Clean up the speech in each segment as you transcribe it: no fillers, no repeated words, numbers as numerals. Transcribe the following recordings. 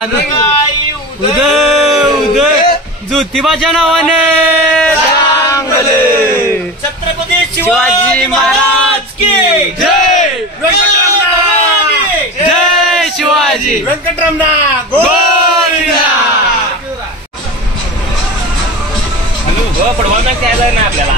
उदय उदय ज्योतिबाच्या नावाने छत्रपती शिवाजी महाराज की जय. जय शिवाजी. व्यंकटरमणा गोविंदा. हॅलो पडवा द्यायला ना आपल्याला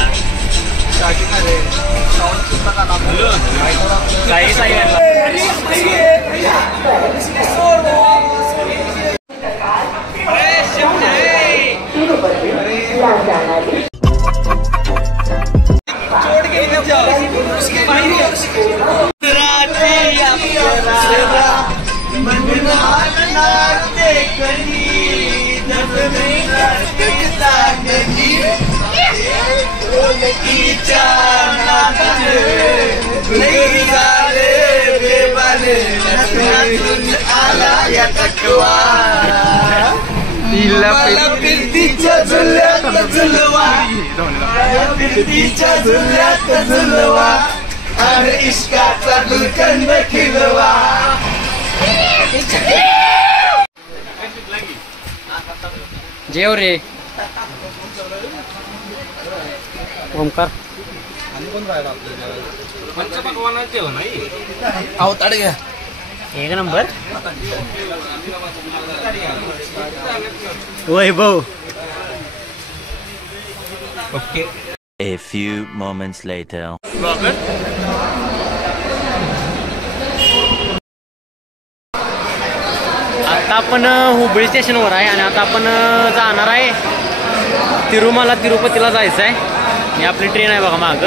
फिरतीच्या झुल्यात झुलवा, फिरतीच्या झुल्यात झुलवा, अरे इश्काचा गुलकंद खिलवा. जेव रे ओमकार. अवताड घ्या एक number. Vaibhav. Okay. A few moments later. आता आपण हुबळी स्टेशनवर आहे आणि आता आपण जाणार आहे तिरुमला तिरुपतीला जायचं आहे. ही आपली ट्रेन आहे बघा माग.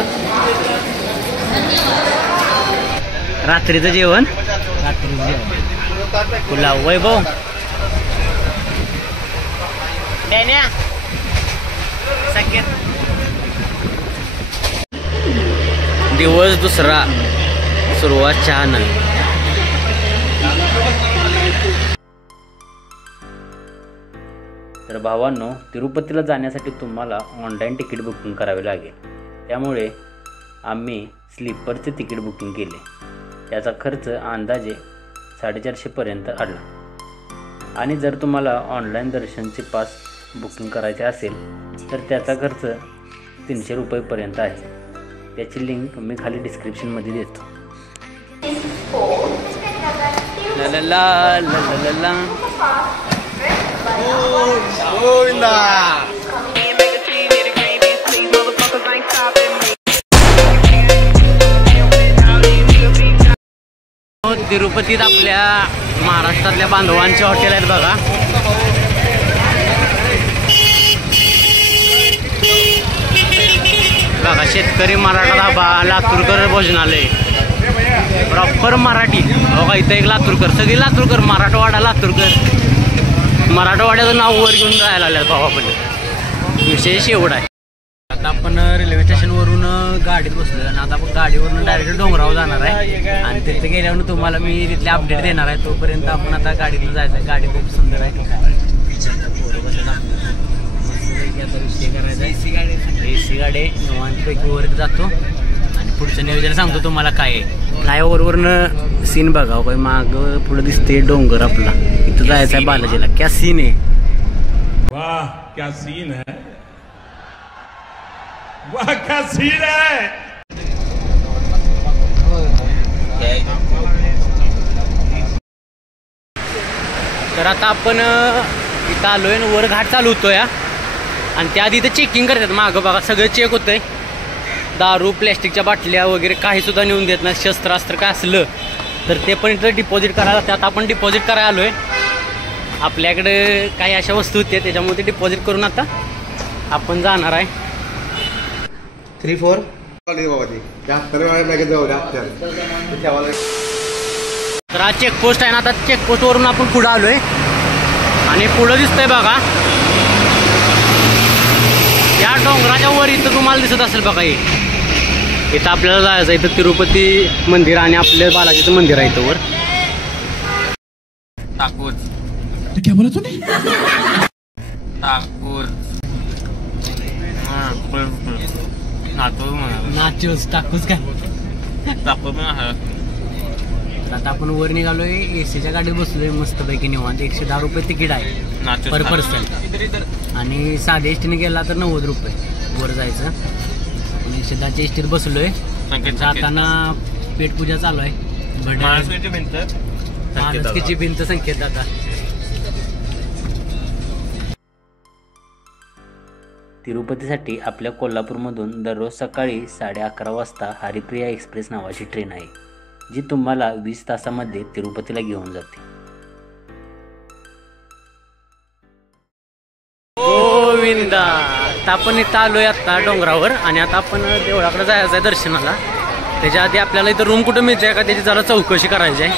रात्रीचं जेवण पुलाव. वैभव दिवस दुसरा सुरुवात चहानं. तर भावांनो, तिरुपतीला जाण्यासाठी तुम्हाला ऑनलाईन तिकीट बुकिंग करावे लागेल. त्यामुळे आम्ही स्लीपरचे तिकीट बुकिंग केले. त्याचा खर्च अंदाजे 450 पर्यंत आला. आणि जर तुम्हाला ऑनलाईन दर्शनचे पास बुकिंग करायचे असेल तर त्याचा खर्च 300 रुपयेपर्यंत आहे. त्याची लिंक मी खाली डिस्क्रिप्शनमध्ये देतो. ला ला ला ला ला ला. गोविंदा. तिरुपतीत आपल्या महाराष्ट्रातल्या बांधवांचे हॉटेल आहेत बघा. बघा शेतकरी मराठा धाबा, लातूरकर भोजनालय, प्रॉपर मराठी. बघा इथं एक लातूरकर, सगळी लातूरकर, मराठवाडा लातूरकर. मराठवाड्याचं नाव वर घेऊन जायला लागल्यात भाऊ. आपण विशेष एवढा आहे. आता आपण रेल्वे स्टेशनवरून गाडीत बसलो आणि आता आपण गाडीवरून डायरेक्ट डोंगरावर जाणार आहे. आणि तिथे गेल्यावर तुम्हाला मी तिथले अपडेट देणार आहे. तोपर्यंत आपण आता गाडीतून जायचं आहे. गाडी खूप सुंदर आहे. आता विषय करायचा आहे. AC गाडी निवांतपैकी वर जातो आणि पुढचं नियोजन सांगतो तुम्हाला काय आहे. फ्लायओव्हरवरनं सीन बघा काय माग पुढे दिसते डोंगर आपला. इथं जायचं आहे बालाजीला. क्या सीन आहे. वाह क्या सीन है. वाह क्या सीन है. तर आता आपण इथं आलोय आणि वर घाट चालू होतोय आणि त्याआधी इथं चेकिंग करतात. मागं बघा सगळं चेक होतंय. दारू, प्लॅस्टिकच्या बाटल्या वगैरे काही सुद्धा नेऊन देत नाही. शस्त्रास्त्र काय असलं तर ते पण इथं डिपॉझिट करायला. त्यात आपण डिपॉझिट करायला आलोय. आपल्याकडे काही अशा वस्तू होत्या त्याच्यामुळे ते डिपॉझिट करून आता आपण जाणार आहे. 3-4 तर हा चेकपोस्ट आहे ना. आता चेकपोस्टवरून आपण पुढं आलोय आणि पुढं दिसतंय बघा या डोंगराच्या वर इथं तुम्हाला दिसत असेल बघा. इथं आपल्याला जायचं. इथं तिरुपती मंदिर आणि आपल्या बालाजीचं मंदिर आहे इथं वर. टाकूर क्या बोला तूने. टाकूर नाचूस टाकूस काय टाकू पण आता आपण वर निघालोय, एसीच्या गाडीत बसलोय मस्तपैकी निवांत. 110 रुपये तिकीट आहे पर पर्सन आणि साध्या एसटीने गेला तर 90 रुपये वर जायचं. 110च्या एसटीत बसलोय. जाताना पेटपूजा चालू आहे. माणुसकीची भिंत संकेत दादा. तिरुपतीसाठी आपल्या कोल्हापूरमधून दररोज सकाळी 11:30 वाजता हरिप्रिया एक्सप्रेस नावाची ट्रेन आहे, जी तुम्हाला 20 तासामध्ये तिरुपतीला घेऊन जाते. गोविंदा. आता आपण इथं आलोय आता डोंगरावर आणि आता आपण देवळाकडे जायचं आहे दर्शनाला. त्याच्या आधी आपल्याला इथं रूम कुठं मिळते का त्याची जरा चौकशी करायची आहे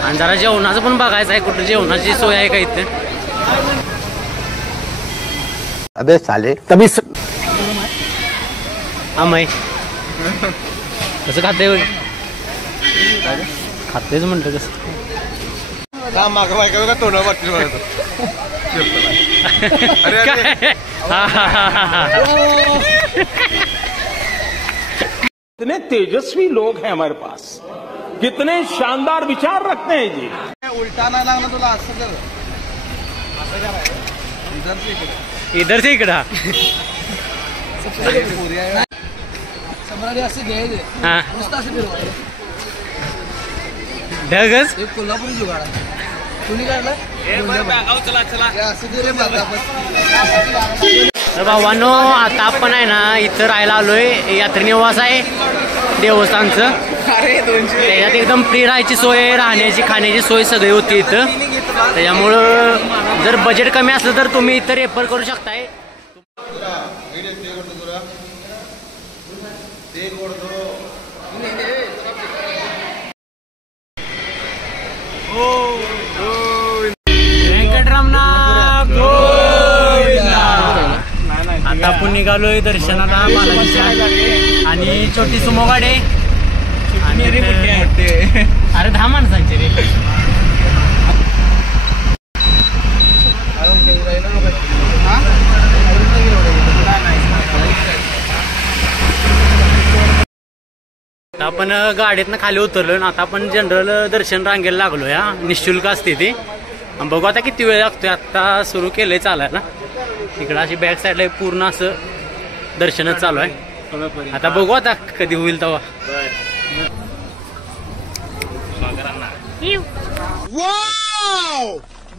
आणि जरा जेवणाचं पण बघायचं आहे, कुठं जेवणाची सोय आहे का इथं. अबे साले तभी आमाई कसं खाते खातेच म्हणतं कसं काम मागं बायका का तोंडा वाटली कितने तेजस्वी लोग हैं हमारे पास, कितने शानदार विचार रखते हैं जी. उलटा नाही लागला तुला असं कर. इधर से इकडा ढगच कोल्हापुरी जुगाड कुणी काढलं. तर भावांनो आता आपण आहे ना इथं राहायला आलोय. यात्री निवास आहे देवस्थानचं. त्याच्यात एकदम फ्री राहायची सोय, राहण्याची खाण्याची सोय सगळी होती इथं. त्याच्यामुळं जर बजेट कमी असलं तर तुम्ही इथं रेफर करू शकताय. व्यंकटरमणा गोविंदा. आता आपण निघालोय दर्शनाला बालाजीच्या आणि छोटी सुमो गाडी आणि अरे 10 माणसांची रे. आपण गाडीतनं खाली उतरलो ना. आता आपण जनरल दर्शन रांगेला लागलो या. निःशुल्क असते ती. बघू आता किती वेळ लागतोय. आता सुरू केलंय चालायला. इकडं अशी बॅक साईडला पूर्ण असं दर्शनच चालू आहे. आता बघू आता कधी होईल तेव्हा.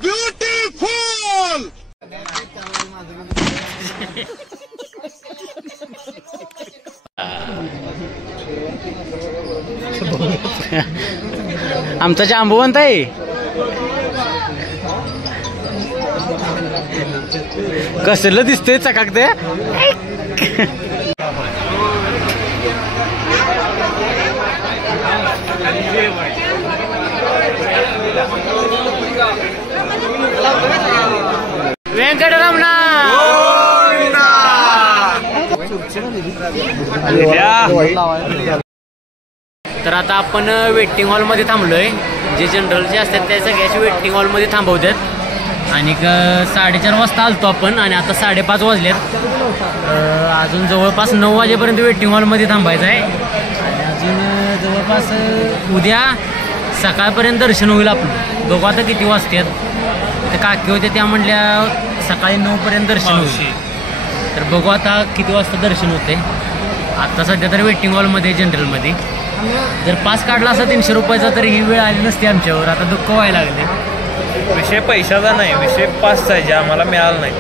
ब्युटिफुल. आमचा जांबुवंत आहे. कसलं दिसतंय चकाकते. व्यंकटरमणा. तर आता आपण वेटिंग हॉलमध्ये थांबलोय. जे जनरलचे असतात त्या सगळ्याची वेटिंग हॉलमध्ये थांबवतात. आणि 4:30 वाजता आलतो आपण आणि आता 5:30 वाजलेत. अजून जवळपास 9 वाजेपर्यंत वेटिंग हॉलमध्ये थांबायचं आहे. आणि अजून जवळपास उद्या सकाळपर्यंत दर्शन होईल आपलं. बघू आता किती वाजतात. तर काकी होते त्या म्हणल्या सकाळी 9 पर्यंत दर्शन होईल. तर बघू आता किती वाजता दर्शन होते. आत्ता सध्या तर वेटिंग हॉलमध्ये जनरलमध्ये. जर पास काढला असता 300 रुपयाचा तर ही वेळ आली नसती आमच्यावर. आता दुःख व्हायला लागले. विषय पैशाचा नाही, विषय पासचा आहे जे आम्हाला मिळाला नाही.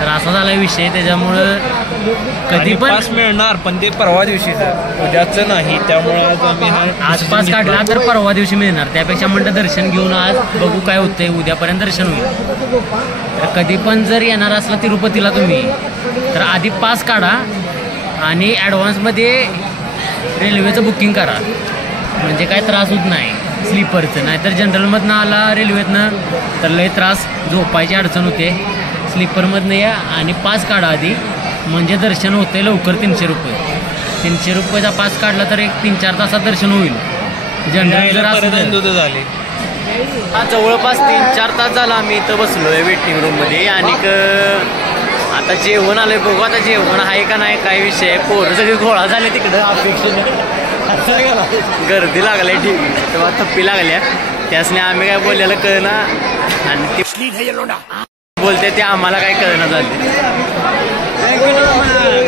तर असा झाला विषय. त्याच्यामुळं कधी पण पास मिळणार पण ते परवा दिवशीचं, उद्याचं नाही. त्यामुळे आज आम्ही आज पास काढला तर परवा दिवशी मिळणार. त्यापेक्षा म्हणतं दर्शन घेऊन आज बघू काय होतंय. उद्यापर्यंत दर्शन होईल. तर कधी पण जर येणार असला तिरुपतीला तुम्ही तर आधी पास काढा आणि ॲडव्हान्समध्ये रेल्वेचं बुकिंग करा. म्हणजे काय त्रास होत नाही स्लीपरचं. नाहीतर जनरलमधनं आला रेल्वेतनं तर लय त्रास, झोपायची अडचण होते. स्लीपरमधनं या आणि पास काढा आधी, म्हणजे दर्शन होते लवकर. 300 रुपये 300 रुपयाचा पास काढला तर एक 3-4 तासात दर्शन होईल. जनरल जर असं झाले. हा जवळपास 3-4 तास झाला आम्ही इथं बसलो आहे वेटिंग रूममध्ये. आणि आता जेवण आलंय. बघू आता जेवण आहे का नाही काय विषय. पोरं सगळे गोळा झाले तिकडं अपेक्षेने. गर्दी लागल्या ठीक तेव्हा थप्पी लागल्या त्यासने आम्ही काय बोललेलं कळना आणि ती बोलते ते आम्हाला काय कळना झाले.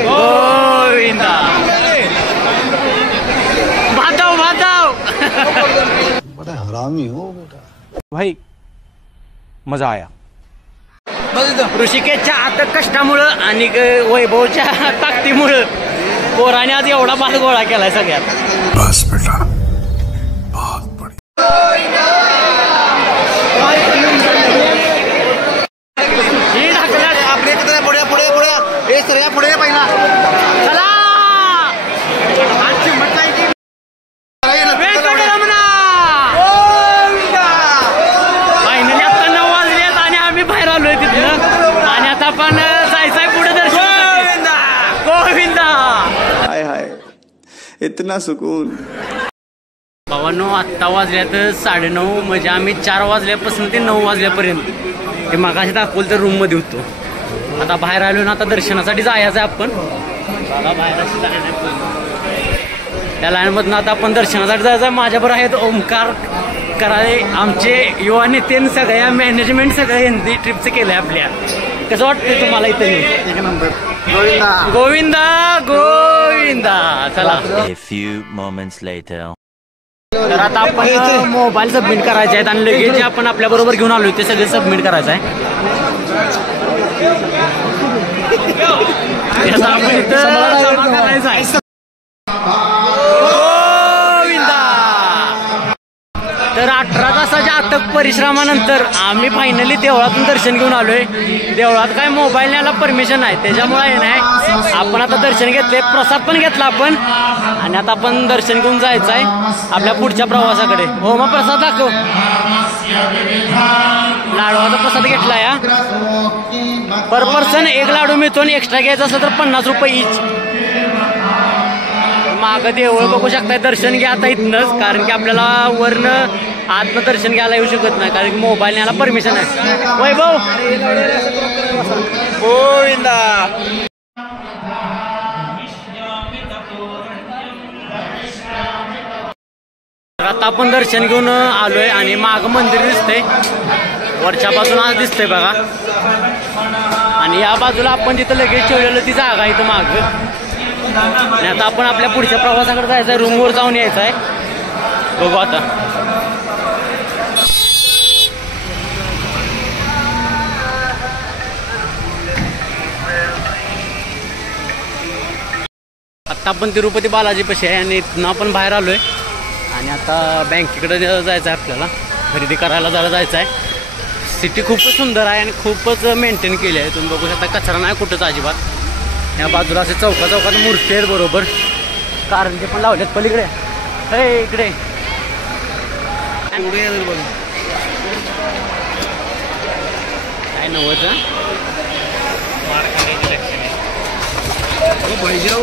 गोविंदा भाताव भाताव. भाई मजा आया. ऋषिकेशच्या अथक कष्टामुळं आणि वैभवच्या ताकदीमुळं पोराने आज एवढा भात गोळा केलाय सगळ्यात. पुढे पहिला चला फायनली आता 9 वाजलेत आणि आम्ही बाहेर आलोय तिथनं आणि आता आपण जायचंय पुढे दर्शन. गोविंदा हाय हाय इतना सुकून. भावांनो आत्ता वाजल्यात 9:30 म्हणजे आम्ही 4 वाजल्यापासून ते 9 वाजल्यापर्यंत ते मागाशी दाखवलं तर रूम मध्ये होतो. आता बाहेर आलो ना आता दर्शनासाठी जायचं आहे आपण बाहेर त्या लाईनमधून आता आपण दर्शनासाठी जायचं आहे. माझ्याबरोबर आहेत ओमकार कराळे आमचे युवा नेते सगळ्या मॅनेजमेंट सगळं यांनी ट्रिपचं केलंय आपल्या. कसं वाटतंय तुम्हाला इथे? एक नंबर. गोविंदा गोविंदा गोविंदा. चला A few moments later. तर आता आपण मोबाईल सबमिट करायचे आहेत आणि लगेच जे आपण आपल्या बरोबर घेऊन आलो ते सगळे सबमिट करायचं आहे. आपण इथं जमा करायचं आहे. गोविंदा. तर 18 तासाच्या अथक परिश्रमानंतर आम्ही फायनली देवळातून दर्शन घेऊन आलोय. देवळात काय मोबाईल न्यायला परमिशन नाही त्याच्यामुळे हे नाही. आपण आता दर्शन घेतले प्रसाद पण घेतला आपण आणि आता आपण दर्शन घेऊन जायचं आहे आपल्या पुढच्या प्रवासाकडे. हो मग प्रसाद दाखव. लाडवाचा प्रसाद घेतला या पर पर्सन 1 लाडू मिळतो आणि एक्स्ट्रा घ्यायचा असलं तर 50 रुपये इच. मागं देवळ बघू शकताय. दर्शन घ्या आता इथनंच कारण की आपल्याला वरनं आतनं दर्शन घ्यायला येऊ शकत नाही कारण की मोबाईल न्यायला परमिशन आहे. वैभव गोविंदा. तर आता आपण दर्शन घेऊन आलोय आणि माग मंदिर दिसतंय वरच्या बाजूला दिसतंय बघा आणि या बाजूला आपण जिथं लगेच ठेवलेलं ती जागा इथं माग. आणि आता आपण आपल्या पुढच्या प्रवासाकडे जायचं आहे. रूमवर जाऊन यायचं आहे. बघू आता. आत्ता आपण तिरुपती बालाजीपाशी आहे आणि इथनं आपण बाहेर आलोय आणि आता बँकेकडे जायचं आहे आपल्याला. खरेदी करायला जरा जायचं आहे. सिटी खूपच सुंदर आहे आणि खूपच मेंटेन केली आहे. तुम्ही बघू शकता कचरा नाही कुठंच अजिबात. या बाजूला असे चौकात मूर्ती आहेत बरोबर. कारंजे पण लावलेत पलीकडे. हे इकडे काय नव्हतं भाईजीराव